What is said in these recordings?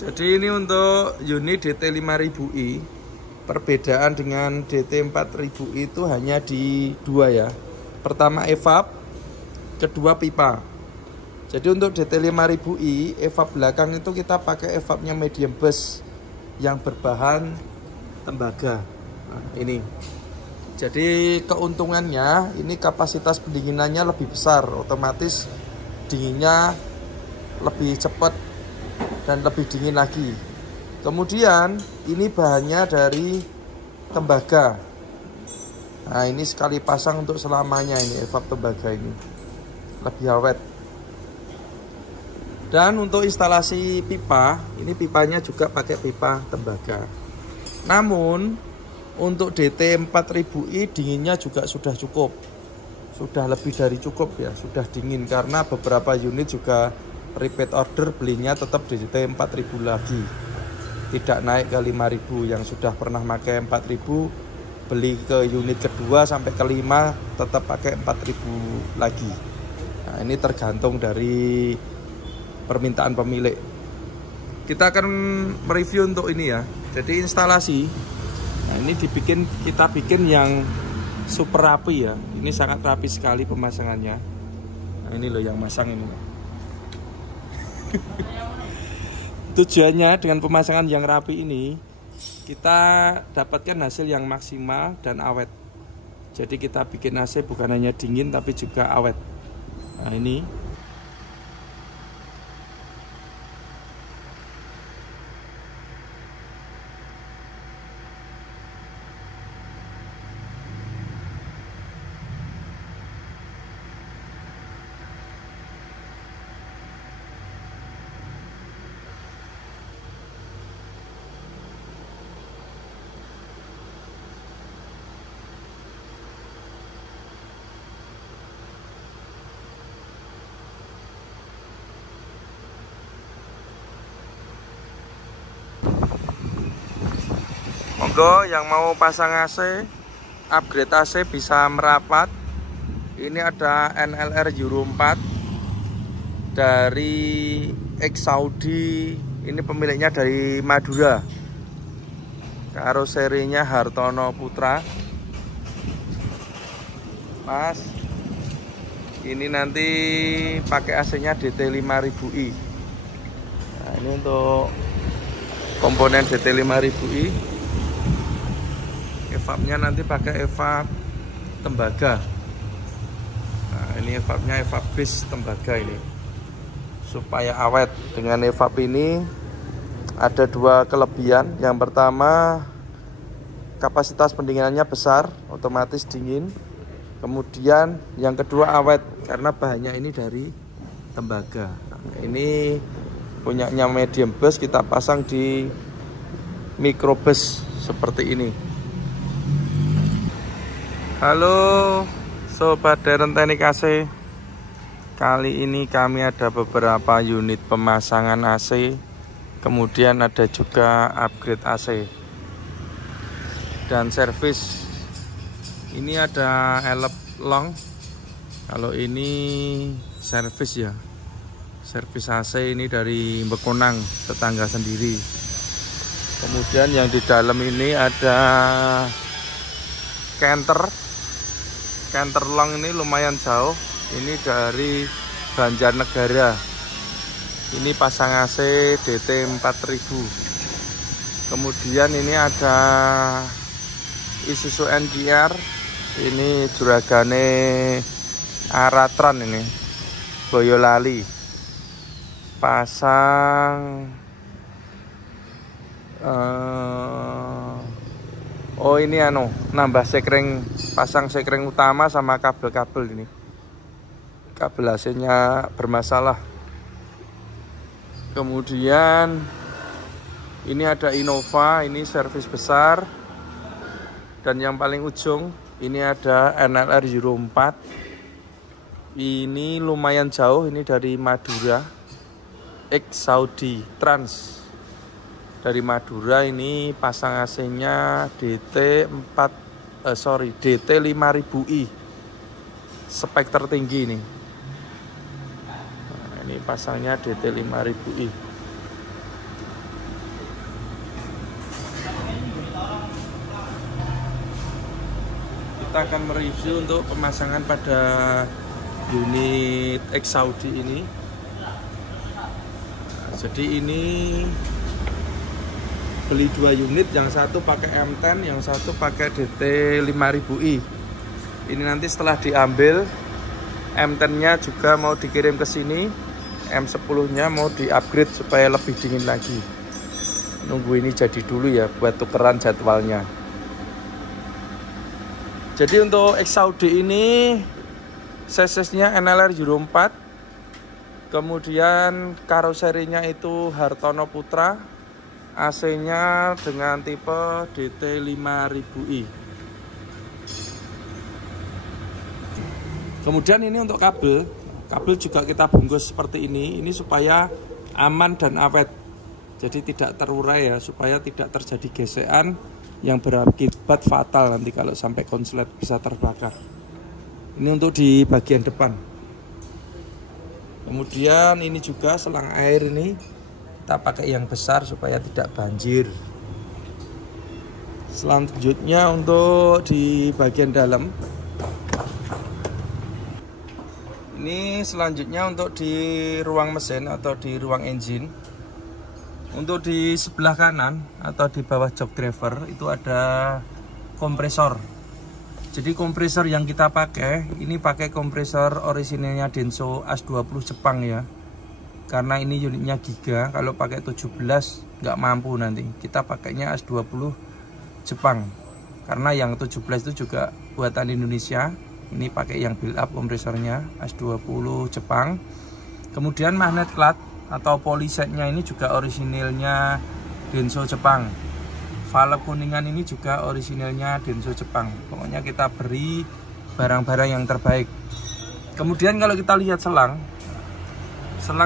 Jadi ini untuk unit DT 5000i, perbedaan dengan DT 4000i itu hanya di dua ya. Pertama evap, kedua pipa. Jadi untuk DT 5000i evap belakang itu kita pakai evapnya medium burst yang berbahan tembaga. Nah, ini. Jadi keuntungannya ini kapasitas pendinginannya lebih besar, otomatis dinginnya lebih cepat dan lebih dingin lagi. Kemudian ini bahannya dari tembaga. Nah, ini sekali pasang untuk selamanya, ini evap tembaga ini lebih awet. Dan untuk instalasi pipa, ini pipanya juga pakai pipa tembaga. Namun untuk DT 4000i dinginnya juga sudah cukup, sudah lebih dari cukup ya, sudah dingin karena beberapa unit juga repeat order belinya tetap DT 4000 lagi, tidak naik ke 5000. Yang sudah pernah pakai 4000 beli ke unit kedua sampai kelima tetap pakai 4000 lagi. Nah, ini tergantung dari permintaan pemilik. Kita akan mereview untuk ini ya. Jadi instalasi, nah ini kita bikin yang super rapi ya. Ini sangat rapi sekali pemasangannya. Nah ini loh yang masang ini. Tujuannya dengan pemasangan yang rapi ini, kita dapatkan hasil yang maksimal dan awet. Jadi kita bikin AC bukan hanya dingin tapi juga awet. Nah ini monggo yang mau pasang AC, upgrade AC bisa merapat. Ini ada NLR Euro 4 dari X Saudi. Ini pemiliknya dari Madura. Karoserinya Hartono Putra. Mas, ini nanti pakai AC-nya DT 5000i. Nah, ini untuk komponen DT 5000i. Evapnya nanti pakai evap tembaga. Nah ini evapnya evap base tembaga ini, supaya awet. Dengan evap ini ada dua kelebihan. Yang pertama, kapasitas pendinginannya besar, otomatis dingin. Kemudian yang kedua awet, karena bahannya ini dari tembaga. Nah, ini punyanya medium burst, kita pasang di micro burst seperti ini. Halo Sobat Deren Teknik AC. Kali ini kami ada beberapa unit pemasangan AC, kemudian ada juga upgrade AC dan servis. Ini ada elep long. Kalau ini servis ya, servis AC ini dari Bekonang, tetangga sendiri. Kemudian yang di dalam ini ada Canter long, ini lumayan jauh. Ini dari Banjarnegara. Ini pasang AC DT 4000. Kemudian ini ada Isuzu NGR. Ini juragane Aratron, ini Boyolali. Pasang oh ini nambah sekring, pasang sekring utama sama kabel-kabel ini. Kabel AC-nya bermasalah. Kemudian ini ada Innova, ini servis besar. Dan yang paling ujung ini ada NLR Euro 4. Ini lumayan jauh, ini dari Madura, X Saudi Trans. Dari Madura, ini pasang AC-nya DT 5000i, spek tertinggi ini. Nah, ini pasangnya DT 5000i. kita akan mereview untuk pemasangan pada unit X Saudi ini. Jadi ini beli 2 unit, yang satu pakai M10, yang satu pakai DT 5000i. Ini nanti setelah diambil, M10-nya juga mau dikirim ke sini, M10-nya mau di-upgrade supaya lebih dingin lagi. Nunggu ini jadi dulu ya buat tukeran jadwalnya. Jadi untuk X Saudi ini sesesnya NLR Euro 4, kemudian karoserinya itu Hartono Putra, AC-nya dengan tipe DT 5000i. Kemudian ini untuk kabel juga kita bungkus seperti ini supaya aman dan awet. Jadi tidak terurai ya, supaya tidak terjadi gesekan yang berakibat fatal nanti kalau sampai konslet bisa terbakar. Ini untuk di bagian depan. Kemudian ini juga selang air ini kita pakai yang besar supaya tidak banjir. Selanjutnya untuk di bagian dalam. Ini selanjutnya untuk di ruang mesin atau di ruang engine. Untuk di sebelah kanan atau di bawah jok driver itu ada kompresor. Jadi kompresor yang kita pakai ini pakai kompresor orisinalnya Denso AS20 Jepang ya. Karena ini unitnya giga, kalau pakai 17 nggak mampu nanti. Kita pakainya AS20 Jepang. Karena yang 17 itu juga buatan Indonesia. Ini pakai yang build up kompresornya AS20 Jepang. Kemudian magnet clutch atau polysetnya ini juga orisinilnya Denso Jepang. Valve kuningan ini juga orisinilnya Denso Jepang. Pokoknya kita beri barang-barang yang terbaik. Kemudian kalau kita lihat selang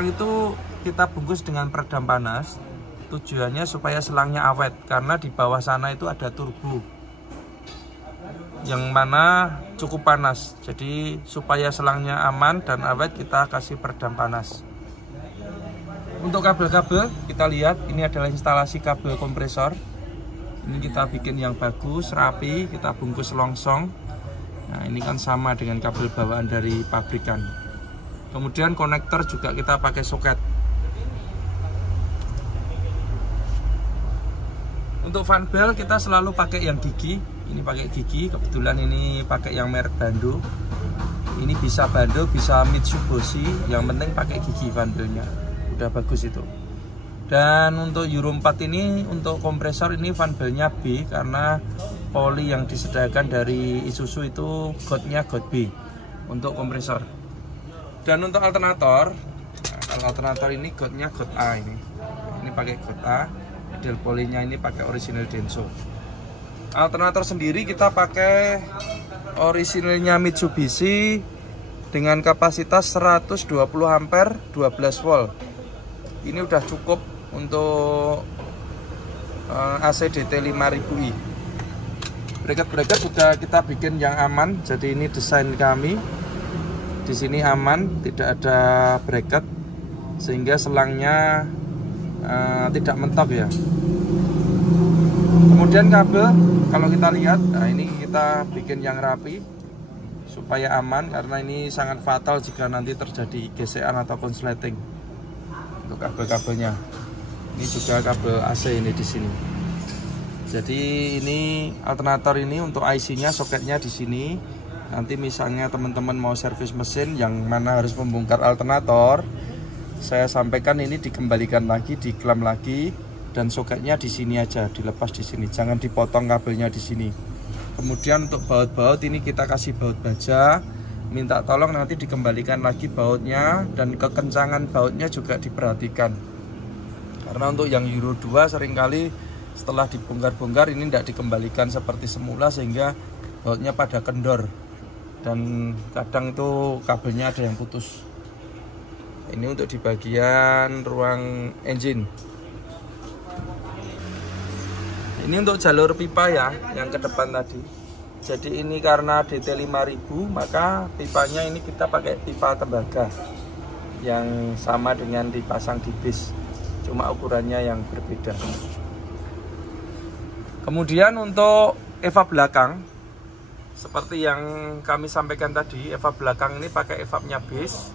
itu kita bungkus dengan peredam panas. Tujuannya supaya selangnya awet, karena di bawah sana itu ada turbo yang mana cukup panas. Jadi supaya selangnya aman dan awet kita kasih peredam panas. Untuk kabel-kabel kita lihat ini adalah instalasi kabel kompresor. Ini kita bikin yang bagus, rapi, kita bungkus longsong. Nah ini kan sama dengan kabel bawaan dari pabrikan. Kemudian konektor juga kita pakai soket. Untuk fan belt kita selalu pakai yang gigi. Ini pakai gigi, kebetulan ini pakai yang merek Bando. Ini bisa Bando, bisa Mitsubishi, yang penting pakai gigi fan beltnya. Udah bagus itu. Dan untuk Euro 4 ini untuk kompresor ini fan beltnya B, karena poli yang disediakan dari Isuzu itu godnya god B untuk kompresor. Dan untuk alternator ini godnya god A ini. Ini pakai god A, model polinya ini pakai original Denso. Alternator sendiri kita pakai orisinalnya Mitsubishi dengan kapasitas 120 ampere 12 volt. Ini udah cukup untuk AC DT 5000i. Bracket juga kita bikin yang aman. Jadi ini desain kami. Di sini aman, tidak ada bracket sehingga selangnya tidak mentok ya. Kemudian kabel kalau kita lihat, nah ini kita bikin yang rapi supaya aman, karena ini sangat fatal jika nanti terjadi gesekan atau konsleting. Untuk kabel-kabelnya ini juga kabel AC ini di sini. Jadi ini alternator ini untuk IC-nya, soketnya di sini. Nanti misalnya teman-teman mau servis mesin yang mana harus membongkar alternator, saya sampaikan ini dikembalikan lagi, diklam lagi, dan soketnya di sini aja, dilepas di sini, jangan dipotong kabelnya di sini. Kemudian untuk baut-baut ini kita kasih baut baja, minta tolong nanti dikembalikan lagi bautnya, dan kekencangan bautnya juga diperhatikan. Karena untuk yang Euro 2 seringkali setelah dibongkar-bongkar ini tidak dikembalikan seperti semula sehingga bautnya pada kendor, dan kadang itu kabelnya ada yang putus. Ini untuk di bagian ruang engine. Ini untuk jalur pipa ya, yang ke depan tadi. Jadi ini karena DT 5000, maka pipanya ini kita pakai pipa tembaga yang sama dengan dipasang di bis, cuma ukurannya yang berbeda. Kemudian untuk eva belakang Seperti yang kami sampaikan tadi, evap belakang ini pakai evapnya base,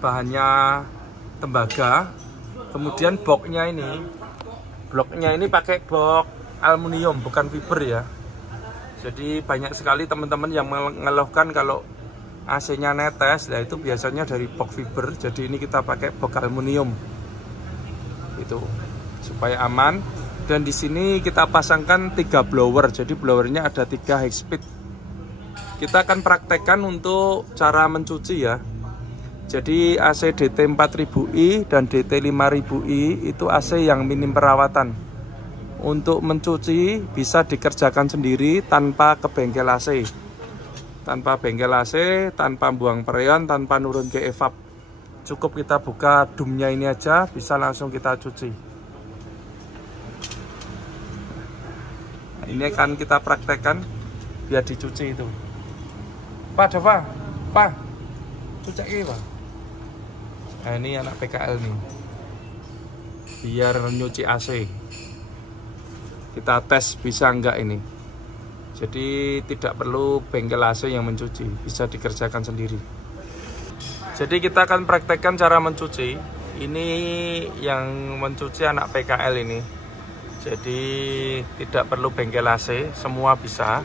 bahannya tembaga. Kemudian bloknya ini pakai blok aluminium, bukan fiber ya. Jadi banyak sekali teman-teman yang mengeluhkan kalau AC-nya netes, nah itu biasanya dari blok fiber. Jadi ini kita pakai blok aluminium, itu supaya aman. Dan di sini kita pasangkan 3 blower, jadi blowernya ada 3 high speed. Kita akan praktekkan untuk cara mencuci ya. Jadi AC DT 4000i dan DT 5000i itu AC yang minim perawatan. Untuk mencuci bisa dikerjakan sendiri tanpa ke bengkel AC. Tanpa bengkel AC, tanpa buang freon, tanpa nurun ke evap. Cukup kita buka dumnya ini aja, bisa langsung kita cuci. Ini akan kita praktekkan biar dicuci itu. Pak Dava, Pak, cuci ini Pak. Nah ini anak PKL nih, biar nyuci AC. Kita tes bisa enggak ini. Jadi tidak perlu bengkel AC yang mencuci, bisa dikerjakan sendiri. Jadi kita akan praktekkan cara mencuci. Ini yang mencuci anak PKL ini. Jadi tidak perlu bengkel AC, semua bisa.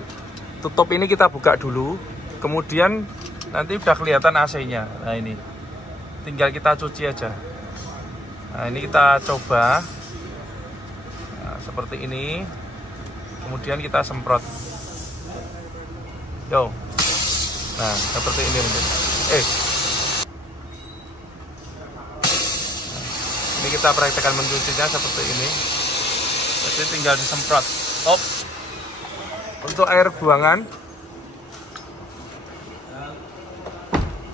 Tutup ini kita buka dulu, kemudian nanti udah kelihatan AC-nya. Nah ini, tinggal kita cuci aja. Nah ini kita coba, nah, seperti ini. Kemudian kita semprot. Yo, nah seperti ini mungkin. Ini kita praktekkan mencucinya seperti ini. Jadi tinggal disemprot. Untuk air buangan,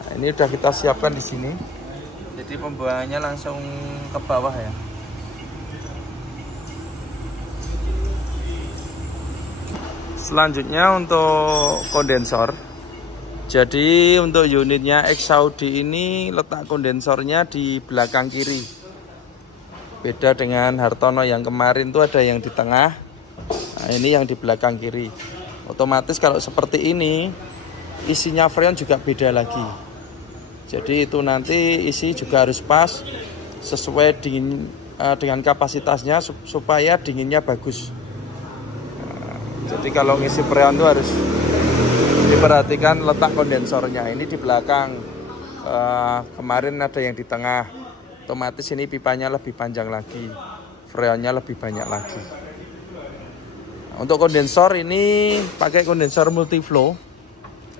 nah, ini udah kita siapkan di sini. Jadi pembuangannya langsung ke bawah ya. Selanjutnya untuk kondensor. Jadi untuk unitnya X Saudi ini letak kondensornya di belakang kiri. Beda dengan Hartono yang kemarin tuh ada yang di tengah. Nah, ini yang di belakang kiri. Otomatis kalau seperti ini isinya freon juga beda lagi. Jadi itu nanti isi juga harus pas sesuai dengan kapasitasnya supaya dinginnya bagus. Nah, jadi kalau ngisi freon itu harus diperhatikan letak kondensornya. Ini di belakang. Kemarin ada yang di tengah. Otomatis ini pipanya lebih panjang lagi, freonnya lebih banyak lagi. Nah, untuk kondensor ini pakai kondensor multiflow.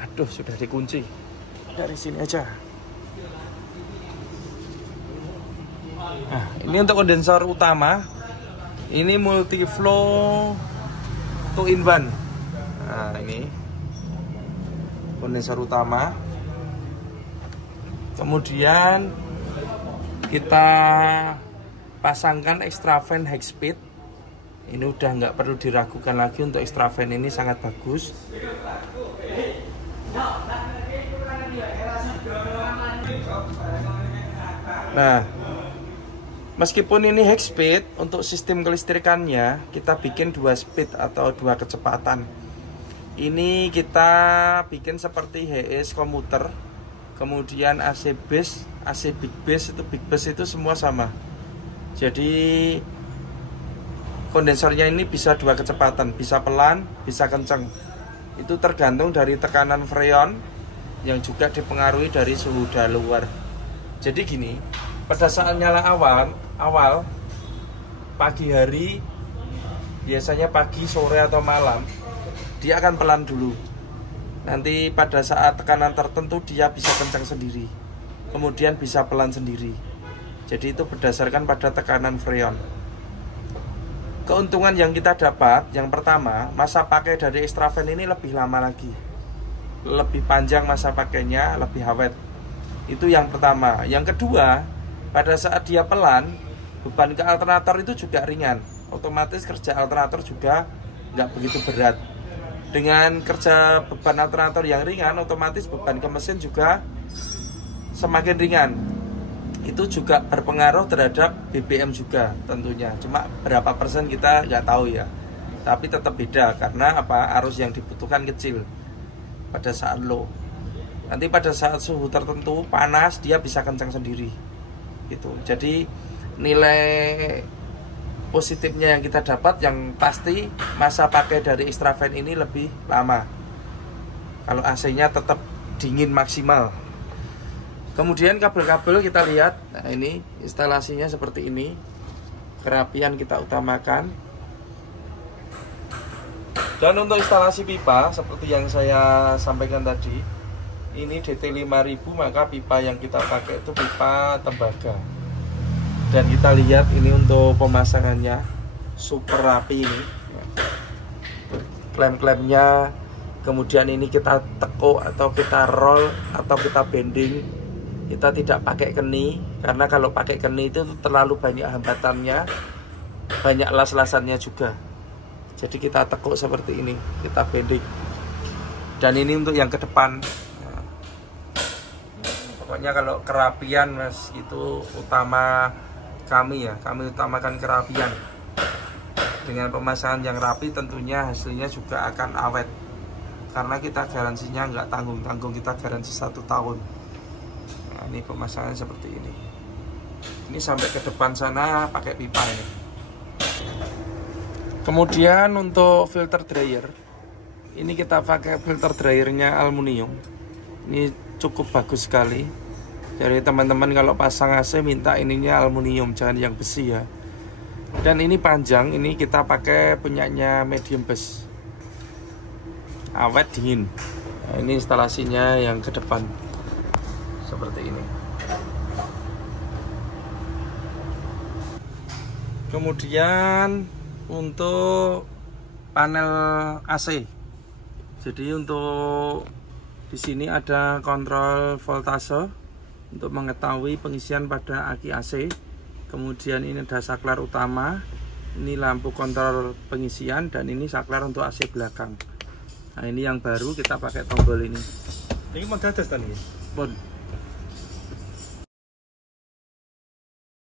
Aduh, sudah dikunci. Dari sini aja. Nah, ini untuk kondensor utama. Ini multiflow 2-in-1. Nah, ini kondensor utama. Kemudian kita pasangkan extra fan high speed. Ini udah nggak perlu diragukan lagi, untuk extra fan ini sangat bagus. Nah, meskipun ini high speed, untuk sistem kelistrikannya kita bikin 2 speed atau 2 kecepatan. Ini kita bikin seperti HS komuter. Kemudian AC base, AC big base itu semua sama. Jadi kondensornya ini bisa 2 kecepatan, bisa pelan, bisa kencang. Itu tergantung dari tekanan freon yang juga dipengaruhi dari suhu udara luar. Jadi gini, pada saat nyala awal pagi hari, biasanya pagi, sore atau malam, dia akan pelan dulu. Nanti pada saat tekanan tertentu dia bisa kencang sendiri, kemudian bisa pelan sendiri. Jadi itu berdasarkan pada tekanan freon. Keuntungan yang kita dapat, yang pertama, masa pakai dari extra fan ini lebih lama lagi, lebih panjang masa pakainya, lebih awet. Itu yang pertama. Yang kedua, pada saat dia pelan, beban ke alternator itu juga ringan. Otomatis kerja alternator juga nggak begitu berat. Dengan kerja beban alternator yang ringan, otomatis beban ke mesin juga semakin ringan. Itu juga berpengaruh terhadap BBM juga tentunya. Cuma berapa persen kita nggak tahu ya. tapi tetap beda karena apa, arus yang dibutuhkan kecil pada saat low. Nanti pada saat suhu tertentu panas dia bisa kencang sendiri gitu. Jadi nilai positifnya yang kita dapat yang pasti masa pakai dari Extrafan ini lebih lama kalau AC-nya tetap dingin maksimal. Kemudian kabel-kabel kita lihat, nah ini instalasinya seperti ini. Kerapian kita utamakan. Dan untuk instalasi pipa seperti yang saya sampaikan tadi, ini DT5000, maka pipa yang kita pakai itu pipa tembaga. Dan kita lihat ini untuk pemasangannya super rapi ini. Klem-klemnya, kemudian ini kita tekuk atau kita roll atau kita bending. Kita tidak pakai keni, karena kalau pakai keni itu terlalu banyak hambatannya, banyak las-lasannya juga. Jadi kita tekuk seperti ini, kita bending. Dan ini untuk yang ke depan. Nah, pokoknya kalau kerapian mas, itu utama kami ya, kami utamakan kerapian. Dengan pemasangan yang rapi tentunya hasilnya juga akan awet. Karena kita garansinya nggak tanggung-tanggung, kita garansi 1 tahun. Nah, ini pemasangan seperti ini. Ini sampai ke depan sana pakai pipa ini. Kemudian untuk filter dryer, ini kita pakai filter dryernya aluminium. Ini cukup bagus sekali. Jadi teman-teman kalau pasang AC minta ininya aluminium, jangan yang besi ya. Dan ini panjang, ini kita pakai punyanya medium bus. Awet dingin. Nah, ini instalasinya yang ke depan. Seperti ini. Kemudian untuk panel AC. Jadi untuk di sini ada kontrol voltase untuk mengetahui pengisian pada aki AC. Kemudian ini ada saklar utama. Ini lampu kontrol pengisian dan ini saklar untuk AC belakang. Nah, ini yang baru kita pakai tombol ini. Ini mau dados tadi. Pun